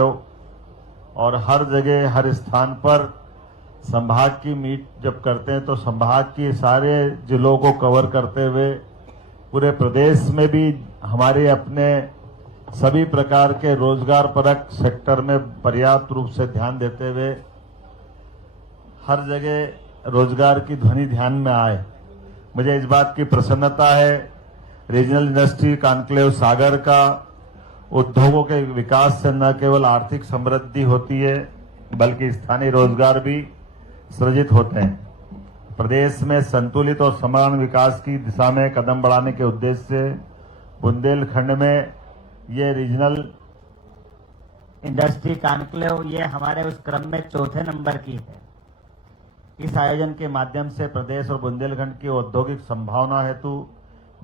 और हर जगह हर स्थान पर संभाग की मीट जब करते हैं तो संभाग के सारे जिलों को कवर करते हुए पूरे प्रदेश में भी हमारे अपने सभी प्रकार के रोजगार परक सेक्टर में पर्याप्त रूप से ध्यान देते हुए हर जगह रोजगार की ध्वनि ध्यान में आए। मुझे इस बात की प्रसन्नता है रीजनल इंडस्ट्री कॉन्क्लेव सागर का उद्योगों के विकास से न केवल आर्थिक समृद्धि होती है बल्कि स्थानीय रोजगार भी सृजित होते हैं। प्रदेश में संतुलित और समान विकास की दिशा में कदम बढ़ाने के उद्देश्य से बुंदेलखंड में ये रीजनल इंडस्ट्री कॉन्क्लेव ये हमारे उस क्रम में चौथे नंबर की है। इस आयोजन के माध्यम से प्रदेश और बुंदेलखंड की औद्योगिक संभावना हेतु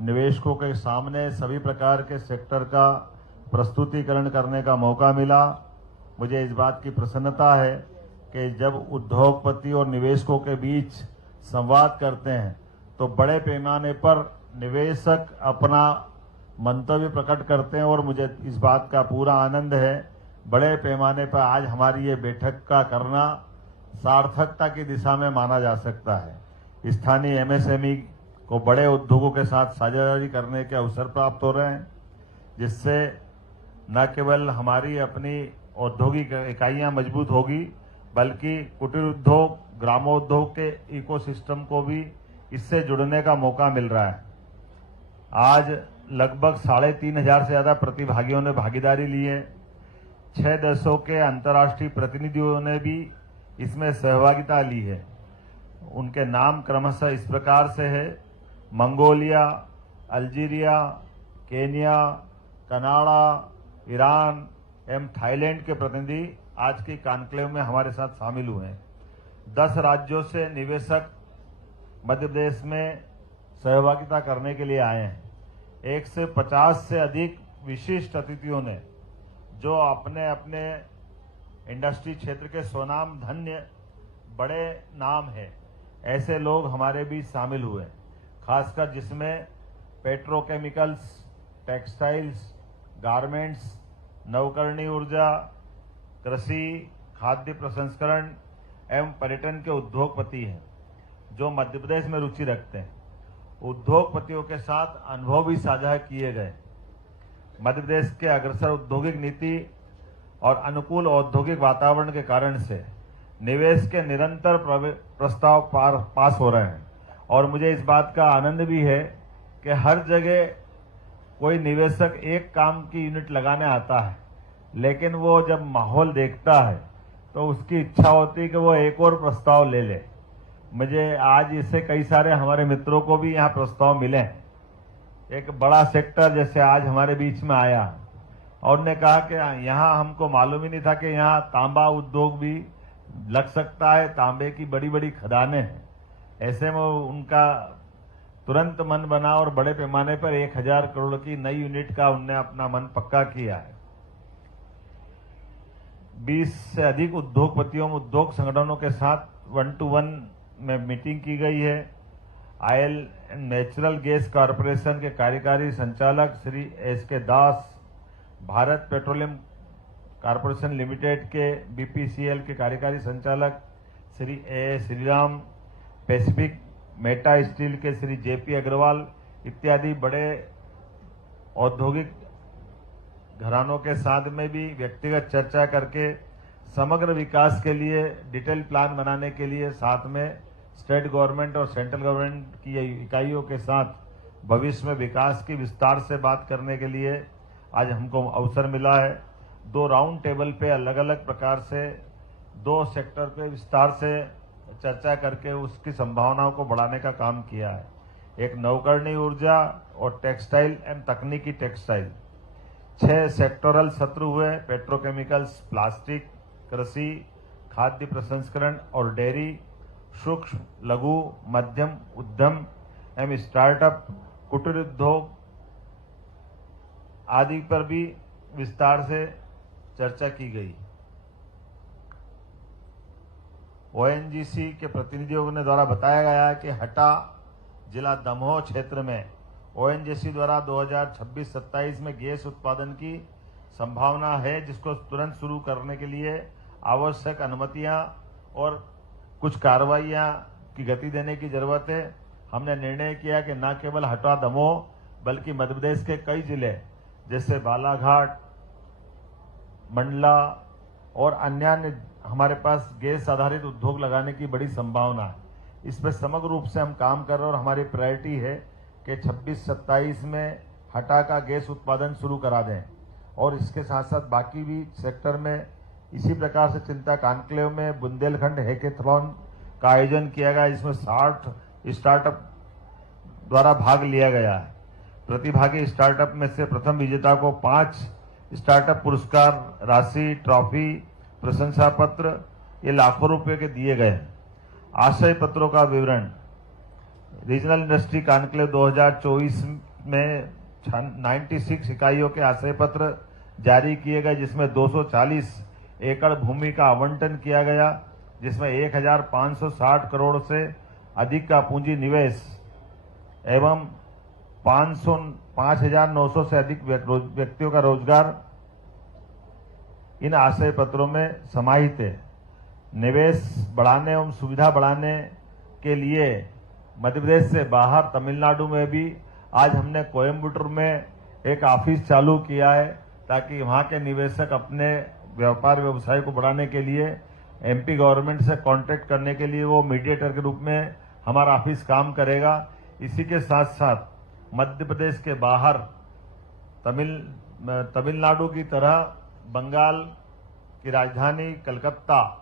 निवेशकों के सामने सभी प्रकार के सेक्टर का प्रस्तुतिकरण करने का मौका मिला। मुझे इस बात की प्रसन्नता है कि जब उद्योगपति और निवेशकों के बीच संवाद करते हैं तो बड़े पैमाने पर निवेशक अपना मंतव्य प्रकट करते हैं और मुझे इस बात का पूरा आनंद है बड़े पैमाने पर आज हमारी ये बैठक का करना सार्थकता की दिशा में माना जा सकता है। स्थानीय एमएसएमई को बड़े उद्योगों के साथ साझेदारी करने के अवसर प्राप्त हो रहे हैं, जिससे न केवल हमारी अपनी औद्योगिक इकाइयां मजबूत होगी बल्कि कुटीर उद्योग ग्रामोद्योग के इकोसिस्टम को भी इससे जुड़ने का मौका मिल रहा है। आज लगभग 3,500 से ज्यादा प्रतिभागियों ने भागीदारी ली है। 6 देशों के अंतर्राष्ट्रीय प्रतिनिधियों ने भी इसमें सहभागिता ली है। उनके नाम क्रमशः इस प्रकार से है: Mongolia, Algeria, Kenya, Canada, Iran एवं थाईलैंड के प्रतिनिधि आज की कॉन्क्लेव में हमारे साथ शामिल हुए हैं। 10 राज्यों से निवेशक मध्य प्रदेश में सहभागिता करने के लिए आए हैं। 150 से अधिक विशिष्ट अतिथियों ने जो अपने अपने इंडस्ट्री क्षेत्र के स्वनाम धन्य बड़े नाम है ऐसे लोग हमारे बीच शामिल हुए, खासकर जिसमें पेट्रोकेमिकल्स, टेक्सटाइल्स, गारमेंट्स, नवकरणीय ऊर्जा, कृषि, खाद्य प्रसंस्करण एवं पर्यटन के उद्योगपति हैं जो मध्य प्रदेश में रुचि रखते हैं। उद्योगपतियों के साथ अनुभव भी साझा किए गए। मध्य प्रदेश के अग्रसर औद्योगिक नीति और अनुकूल औद्योगिक वातावरण के कारण से निवेश के निरंतर प्रस्ताव पास हो रहे हैं और मुझे इस बात का आनंद भी है कि हर जगह कोई निवेशक एक काम की यूनिट लगाने आता है, लेकिन वो जब माहौल देखता है तो उसकी इच्छा होती है कि वो एक और प्रस्ताव ले ले। मुझे आज इससे कई सारे हमारे मित्रों को भी यहाँ प्रस्ताव मिले हैं। एक बड़ा सेक्टर जैसे आज हमारे बीच में आया और उन्होंने कहा कि यहाँ हमको मालूम ही नहीं था कि यहाँ तांबा उद्योग भी लग सकता है, तांबे की बड़ी बड़ी खदानें हैं। ऐसे में उनका तुरंत मन बना और बड़े पैमाने पर 1,000 करोड़ की नई यूनिट का उनने अपना मन पक्का किया है। 20 से अधिक उद्योगपतियों उद्योग संगठनों के साथ 1-to-1 में मीटिंग की गई है। Oil and natural gas corporation के कार्यकारी संचालक श्री एस.के. दास, भारत पेट्रोलियम कॉरपोरेशन लिमिटेड के बीपीसीएल के कार्यकारी संचालक श्री ए. श्रीराम, पैसिफिक मेटा स्टील के श्री जेपी अग्रवाल इत्यादि बड़े औद्योगिक घरानों के साथ में भी व्यक्तिगत चर्चा करके समग्र विकास के लिए डिटेल प्लान बनाने के लिए साथ में स्टेट गवर्नमेंट और सेंट्रल गवर्नमेंट की इकाइयों के साथ भविष्य में विकास की विस्तार से बात करने के लिए आज हमको अवसर मिला है। 2 राउंड टेबल पे अलग अलग प्रकार से 2 सेक्टर पे विस्तार से चर्चा करके उसकी संभावनाओं को बढ़ाने का काम किया है। एक नवकरणीय ऊर्जा और टेक्सटाइल एवं तकनीकी टेक्सटाइल। 6 सेक्टोरल सत्र हुए: पेट्रोकेमिकल्स, प्लास्टिक, कृषि, खाद्य प्रसंस्करण और डेयरी, सूक्ष्म लघु मध्यम उद्यम एवं स्टार्टअप, कुटीर उद्योग आदि पर भी विस्तार से चर्चा की गई। ओएनजीसी के प्रतिनिधियों ने द्वारा बताया गया है कि हटा जिला दमोह क्षेत्र में ओएनजीसी द्वारा 2026-27 में गैस उत्पादन की संभावना है, जिसको तुरंत शुरू करने के लिए आवश्यक अनुमतियां और कुछ कार्रवाइयां की गति देने की जरूरत है। हमने निर्णय किया कि न केवल हटवा दमोह बल्कि मध्य प्रदेश के कई जिले जैसे बालाघाट, मंडला और अन्य हमारे पास गैस आधारित उद्योग लगाने की बड़ी संभावना है। इस पर समग्र रूप से हम काम कर रहे हैं और हमारी प्रायोरिटी है कि 26-27 में हटा का गैस उत्पादन शुरू करा दें और इसके साथ साथ बाकी भी सेक्टर में इसी प्रकार से चिंता कॉन्क्लेव में बुंदेलखंड हैकेथलॉन का आयोजन किया गया, जिसमें 60 स्टार्टअप द्वारा भाग लिया गया है। प्रतिभागी स्टार्टअप में से प्रथम विजेता को 5 स्टार्टअप पुरस्कार राशि, ट्रॉफी, प्रशंसा पत्र ये लाखों रुपए के दिए गए हैं। आशय पत्रों का विवरण, रीजनल इंडस्ट्री कॉन्क्लेव 2024 में 96 इकाइयों के आशय पत्र जारी किए गए, जिसमें 240 एकड़ भूमि का आवंटन किया गया, जिसमें 1560 करोड़ से अधिक का पूंजी निवेश एवं 5,900 से अधिक व्यक्तियों का रोजगार इन आशय पत्रों में समाहित है। निवेश बढ़ाने एवं सुविधा बढ़ाने के लिए मध्य प्रदेश से बाहर तमिलनाडु में भी आज हमने कोयम्बटूर में एक ऑफिस चालू किया है, ताकि वहां के निवेशक अपने व्यापार व्यवसाय को बढ़ाने के लिए एमपी गवर्नमेंट से कांटेक्ट करने के लिए वो मीडिएटर के रूप में हमारा ऑफिस काम करेगा। इसी के साथ साथ मध्य प्रदेश के बाहर तमिलनाडु की तरह बंगाल की राजधानी कलकत्ता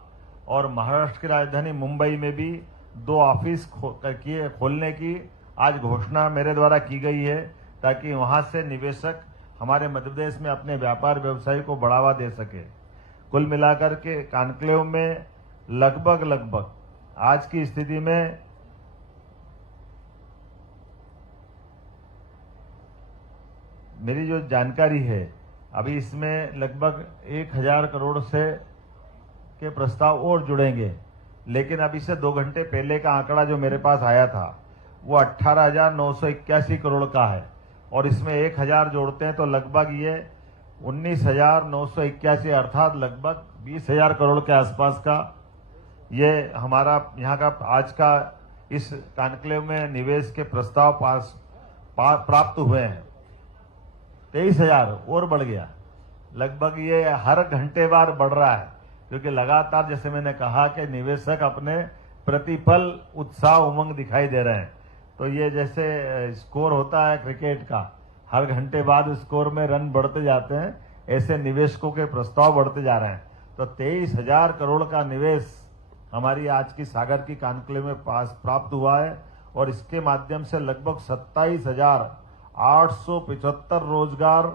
और महाराष्ट्र की राजधानी मुंबई में भी 2 ऑफिस खोलने की आज घोषणा मेरे द्वारा की गई है, ताकि वहां से निवेशक हमारे मध्य प्रदेश में अपने व्यापार व्यवसाय को बढ़ावा दे सके। कुल मिलाकर के कॉन्क्लेव में लगभग आज की स्थिति में मेरी जो जानकारी है, अभी इसमें लगभग 1000 करोड़ से के प्रस्ताव और जुड़ेंगे, लेकिन अभी से 2 घंटे पहले का आंकड़ा जो मेरे पास आया था वो 18,981 करोड़ का है और इसमें 1000 जोड़ते हैं तो लगभग ये 19,981 अर्थात लगभग 20,000 करोड़ के आसपास का ये हमारा यहाँ का आज का इस कॉन्क्लेव में निवेश के प्रस्ताव प्राप्त हुए हैं। 23,000 और बढ़ गया, लगभग ये हर घंटे बार बढ़ रहा है, क्योंकि लगातार जैसे मैंने कहा कि निवेशक अपने प्रतिफल उत्साह उमंग दिखाई दे रहे हैं। तो ये जैसे स्कोर होता है क्रिकेट का, हर घंटे बाद स्कोर में रन बढ़ते जाते हैं, ऐसे निवेशकों के प्रस्ताव बढ़ते जा रहे हैं। तो 23,000 करोड़ का निवेश हमारी आज की सागर की कॉन्क्लेव में प्राप्त हुआ है और इसके माध्यम से लगभग 27,875 रोजगार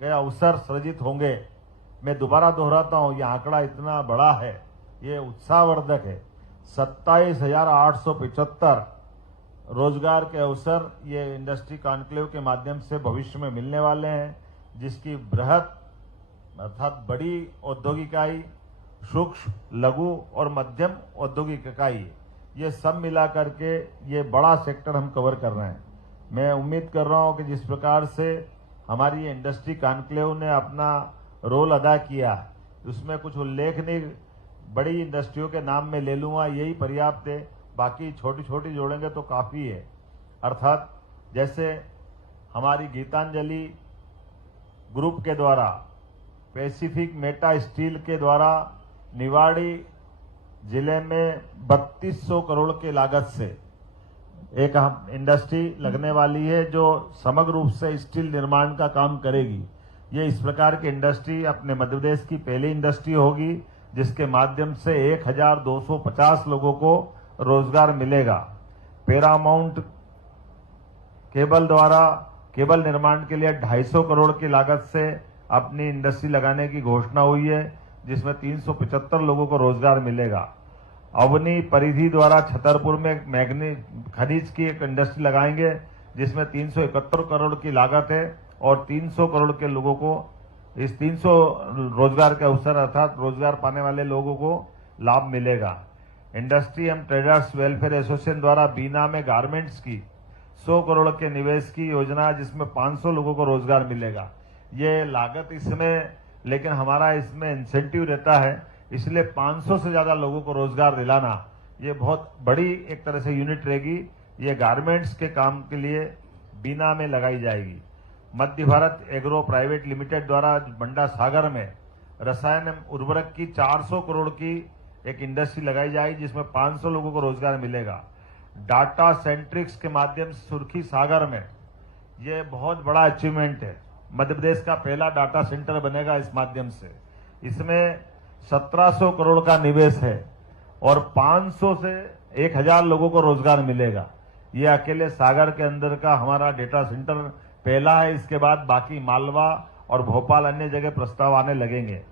के अवसर सृजित होंगे। मैं दोबारा दोहराता हूं, यह आंकड़ा इतना बड़ा है, ये उत्साहवर्धक है। 27,875 रोजगार के अवसर ये इंडस्ट्री कॉन्क्लेव के माध्यम से भविष्य में मिलने वाले हैं, जिसकी बृहत अर्थात बड़ी औद्योगिक इकाई, सूक्ष्म, लघु और मध्यम औद्योगिक इकाई, ये सब मिला करके ये बड़ा सेक्टर हम कवर कर रहे हैं। मैं उम्मीद कर रहा हूं कि जिस प्रकार से हमारी इंडस्ट्री कॉन्क्लेव ने अपना रोल अदा किया, उसमें कुछ उल्लेखनीय बड़ी इंडस्ट्रियों के नाम में ले लूंगा, यही पर्याप्त है, बाकी छोटी छोटी जोड़ेंगे तो काफी है। अर्थात जैसे हमारी गीतांजलि ग्रुप के द्वारा, पैसिफिक मेटा स्टील के द्वारा निवाड़ी जिले में 3200 करोड़ के लागत से एक इंडस्ट्री लगने वाली है, जो समग्र रूप से स्टील निर्माण का काम करेगी। ये इस प्रकार की इंडस्ट्री अपने मध्य प्रदेश की पहली इंडस्ट्री होगी, जिसके माध्यम से 1250 लोगों को रोजगार मिलेगा। पैरामाउंट केबल द्वारा केबल निर्माण के लिए 250 करोड़ की लागत से अपनी इंडस्ट्री लगाने की घोषणा हुई है, जिसमें 375 लोगों को रोजगार मिलेगा। अवनी परिधि द्वारा छतरपुर में मैग्नीज खनिज की एक इंडस्ट्री लगाएंगे, जिसमें 371 करोड़ की लागत है और 300 करोड़ के लोगों को इस 300 रोजगार के अवसर अर्थात रोजगार पाने वाले लोगों को लाभ मिलेगा। Industry and traders welfare association द्वारा बीना में गारमेंट्स की 100 करोड़ के निवेश की योजना, जिसमें 500 लोगों को रोजगार मिलेगा। ये लागत इसमें, लेकिन हमारा इसमें इंसेंटिव रहता है, इसलिए 500 से ज्यादा लोगों को रोजगार दिलाना ये बहुत बड़ी एक तरह से यूनिट रहेगी। ये गारमेंट्स के काम के लिए बीना में लगाई जाएगी। मध्य भारत एग्रो प्राइवेट लिमिटेड द्वारा बंडा सागर में रसायन उर्वरक की 400 करोड़ की एक इंडस्ट्री लगाई जाएगी, जिसमें 500 लोगों को रोजगार मिलेगा। डाटा सेंट्रिक्स के माध्यम से सुर्खी सागर में ये बहुत बड़ा अचीवमेंट है। मध्य प्रदेश का पहला डाटा सेंटर बनेगा इस माध्यम से। इसमें 1700 करोड़ का निवेश है और 500 से 1000 लोगों को रोजगार मिलेगा। ये अकेले सागर के अंदर का हमारा डेटा सेंटर पहला है। इसके बाद बाकी मालवा और भोपाल अन्य जगह प्रस्ताव आने लगेंगे।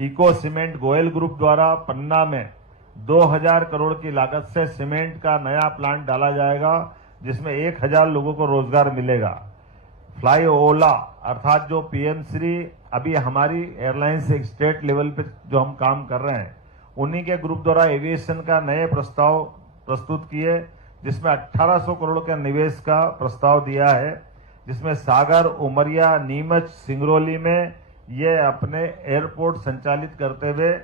इको सीमेंट गोयल ग्रुप द्वारा पन्ना में 2000 करोड़ की लागत से सीमेंट का नया प्लांट डाला जाएगा, जिसमें 1000 लोगों को रोजगार मिलेगा। फ्लाई ओला अर्थात जो पीएम श्री अभी हमारी एयरलाइंस एक स्टेट लेवल पे जो हम काम कर रहे हैं, उन्हीं के ग्रुप द्वारा एविएशन का नए प्रस्ताव प्रस्तुत किए, जिसमें 1800 करोड़ के निवेश का प्रस्ताव दिया है, जिसमें सागर, उमरिया, नीमच, सिंगरौली में ये अपने एयरपोर्ट संचालित करते हुए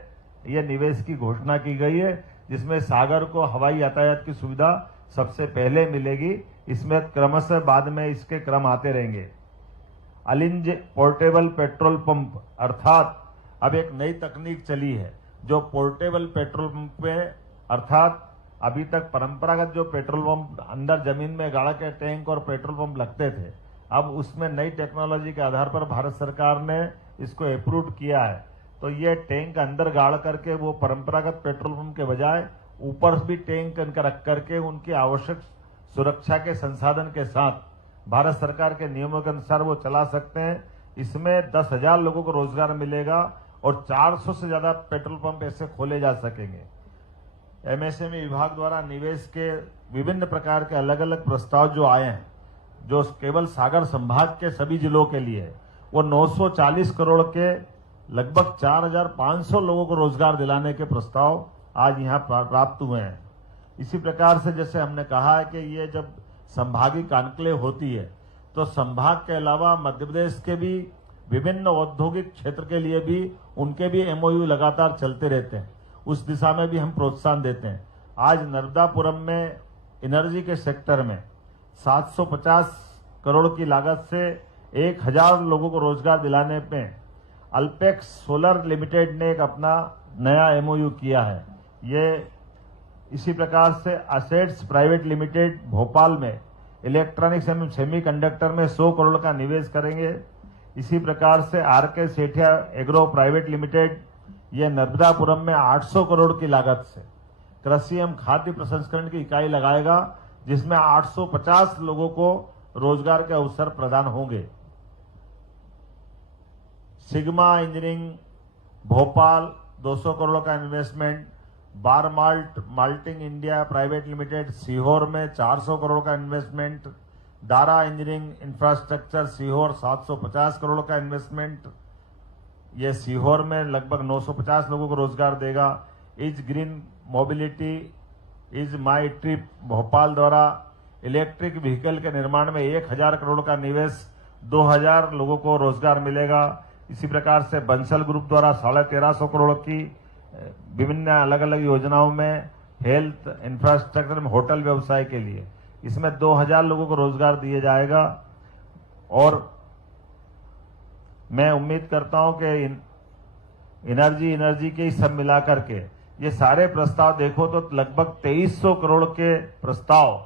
ये निवेश की घोषणा की गई है, जिसमें सागर को हवाई यातायात की सुविधा सबसे पहले मिलेगी। इसमें क्रमशः बाद में इसके क्रम आते रहेंगे। अलिंज पोर्टेबल पेट्रोल पंप अर्थात अब एक नई तकनीक चली है, जो पोर्टेबल पेट्रोल पंप पे अर्थात अभी तक परंपरागत जो पेट्रोल पंप अंदर जमीन में गाड़ा के टैंक और पेट्रोल पंप लगते थे, अब उसमें नई टेक्नोलॉजी के आधार पर भारत सरकार ने इसको अप्रूव किया है। तो ये टैंक अंदर गाड़ करके वो परंपरागत पेट्रोल पंप के बजाय ऊपर भी टैंक इनका रख करके उनकी आवश्यक सुरक्षा के संसाधन के साथ भारत सरकार के नियमों के अनुसार वो चला सकते हैं। इसमें 10,000 लोगों को रोजगार मिलेगा और 400 से ज्यादा पेट्रोल पंप ऐसे खोले जा सकेंगे। एमएसएमई विभाग द्वारा निवेश के विभिन्न प्रकार के अलग अलग प्रस्ताव जो आए हैं, जो केवल सागर संभाग के सभी जिलों के लिए है, वो 940 करोड़ के लगभग 4500 लोगों को रोजगार दिलाने के प्रस्ताव आज यहाँ प्राप्त हुए हैं। इसी प्रकार से जैसे हमने कहा है कि ये जब संभागीय कॉन्क्लेव होती है, तो संभाग के अलावा मध्य प्रदेश के भी विभिन्न औद्योगिक क्षेत्र के लिए भी उनके भी एमओयू लगातार चलते रहते हैं। उस दिशा में भी हम प्रोत्साहन देते हैं। आज नर्मदापुरम में एनर्जी के सेक्टर में 750 करोड़ की लागत से 1000 लोगों को रोजगार दिलाने पे अल्पेक्स सोलर लिमिटेड ने एक अपना नया एमओयू किया है। ये इसी प्रकार से असेट्स प्राइवेट लिमिटेड भोपाल में इलेक्ट्रॉनिक्स एवं सेमीकंडक्टर में 100 करोड़ का निवेश करेंगे। इसी प्रकार से RK Sethia agro private limited ये नर्मदापुरम में 800 करोड़ की लागत से कृषि एवं खाद्य प्रसंस्करण की इकाई लगाएगा, जिसमें 850 लोगों को रोजगार के अवसर प्रदान होंगे। सिग्मा इंजीनियरिंग भोपाल 200 करोड़ का investment. Bar malting India private limited Sehore में 400 करोड़ का investment. Dara engineering infrastructure Sehore 750 crore का इन्वेस्टमेंट। ये सीहोर में लगभग 950 लोगों को रोजगार देगा। Is green mobility is my trip Bhopal द्वारा इलेक्ट्रिक व्हीकल के निर्माण में 1000 करोड़ का निवेश, 2000 लोगों को रोजगार मिलेगा। इसी प्रकार से बंसल ग्रुप द्वारा 1350 करोड़ की विभिन्न अलग अलग योजनाओं में हेल्थ इंफ्रास्ट्रक्चर में होटल व्यवसाय के लिए इसमें 2000 लोगों को रोजगार दिया जाएगा। और मैं उम्मीद करता हूं कि एनर्जी के सब मिलाकर के ये सारे प्रस्ताव देखो तो लगभग 2300 करोड़ के प्रस्ताव,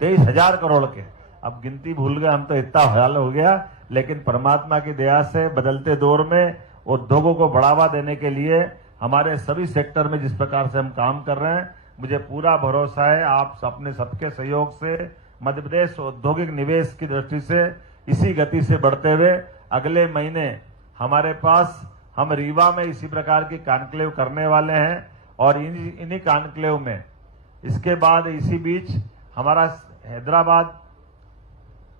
23,000 करोड़ के, अब गिनती भूल गए हम तो, इतना हाल हो गया। लेकिन परमात्मा की दया से बदलते दौर में उद्योगों को बढ़ावा देने के लिए हमारे सभी सेक्टर में जिस प्रकार से हम काम कर रहे हैं, मुझे पूरा भरोसा है आप अपने सबके सहयोग से मध्य प्रदेश औद्योगिक निवेश की दृष्टि से इसी गति से बढ़ते हुए अगले महीने हमारे पास हम रीवा में इसी प्रकार की कॉन्क्लेव करने वाले हैं। और इन्हीं कॉन्क्लेव में इसके बाद इसी बीच हमारा हैदराबाद,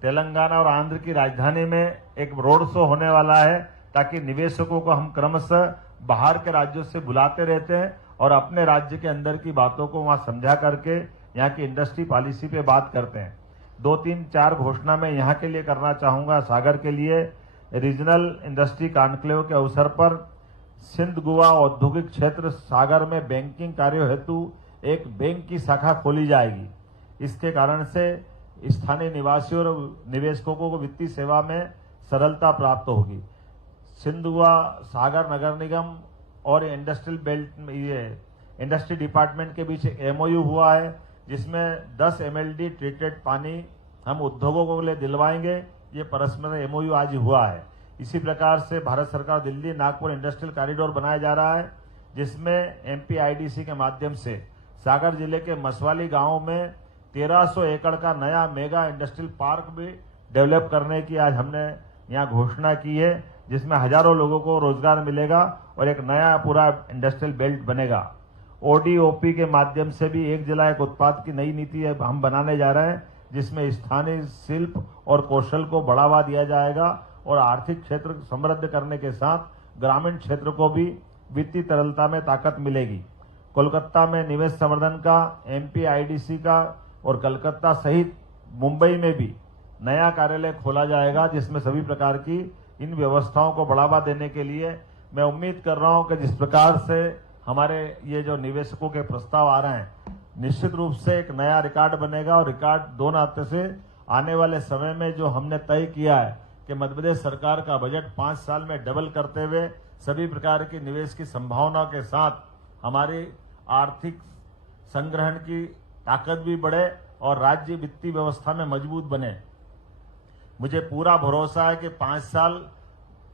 तेलंगाना और आंध्र की राजधानी में एक रोड शो होने वाला है, ताकि निवेशकों को हम क्रमशः बाहर के राज्यों से बुलाते रहते हैं और अपने राज्य के अंदर की बातों को वहां समझा करके यहाँ की इंडस्ट्री पॉलिसी पे बात करते हैं। 2-3-4 घोषणा मैं यहाँ के लिए करना चाहूंगा सागर के लिए। रीजनल इंडस्ट्री कॉन्क्लेव के अवसर पर सिंध गोवा औद्योगिक क्षेत्र सागर में बैंकिंग कार्यों हेतु एक बैंक की शाखा खोली जाएगी। इसके कारण से स्थानीय निवासियों और निवेशकों को वित्तीय सेवा में सरलता प्राप्त होगी। सिंध गोवा सागर नगर निगम और इंडस्ट्रियल बेल्ट ये इंडस्ट्री डिपार्टमेंट के बीच एमओयू हुआ है, जिसमें 10 MLD ट्रीटेड पानी हम उद्योगों को लिए दिलवाएंगे। ये परस्पर एमओयू आज हुआ है। इसी प्रकार से भारत सरकार दिल्ली नागपुर इंडस्ट्रियल कॉरिडोर बनाया जा रहा है, जिसमें MPIDC के माध्यम से सागर जिले के मसवाली गांव में 1300 एकड़ का नया मेगा इंडस्ट्रियल पार्क भी डेवलप करने की आज हमने यहाँ घोषणा की है, जिसमें हजारों लोगों को रोजगार मिलेगा और एक नया पूरा इंडस्ट्रियल बेल्ट बनेगा। ODOP के माध्यम से भी एक जिला एक उत्पाद की नई नीति हम बनाने जा रहे हैं, जिसमें स्थानीय शिल्प और कौशल को बढ़ावा दिया जाएगा और आर्थिक क्षेत्र समृद्ध करने के साथ ग्रामीण क्षेत्र को भी वित्तीय तरलता में ताकत मिलेगी। कोलकाता में निवेश संवर्धन का, MPIDC का और कलकत्ता सहित मुंबई में भी नया कार्यालय खोला जाएगा, जिसमें सभी प्रकार की इन व्यवस्थाओं को बढ़ावा देने के लिए मैं उम्मीद कर रहा हूं कि जिस प्रकार से हमारे ये जो निवेशकों के प्रस्ताव आ रहे हैं, निश्चित रूप से एक नया रिकॉर्ड बनेगा और रिकॉर्ड 2 नाते से आने वाले समय में जो हमने तय किया है कि मध्य प्रदेश सरकार का बजट 5 साल में डबल करते हुए सभी प्रकार की निवेश की संभावना के साथ हमारी आर्थिक संग्रहण की ताकत भी बढ़े और राज्य वित्तीय व्यवस्था में मजबूत बने। मुझे पूरा भरोसा है कि 5 साल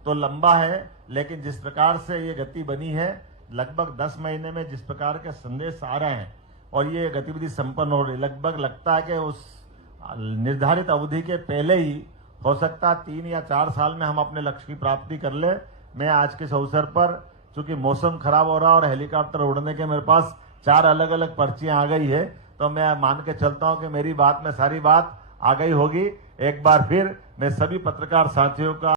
तो लंबा है, लेकिन जिस प्रकार से ये गति बनी है, लगभग 10 महीने में जिस प्रकार के संदेश आ रहे हैं और ये गतिविधि संपन्न हो रही, लगभग लगता है कि उस निर्धारित अवधि के पहले ही हो सकता है 3 या 4 साल में हम अपने लक्ष्य की प्राप्ति कर ले। मैं आज के इस अवसर पर, चूंकि मौसम खराब हो रहा है और हेलीकॉप्टर उड़ने के मेरे पास 4 अलग अलग पर्चियां आ गई है, तो मैं मान के चलता हूं कि मेरी बात में सारी बात आ गई होगी। एक बार फिर मैं सभी पत्रकार साथियों का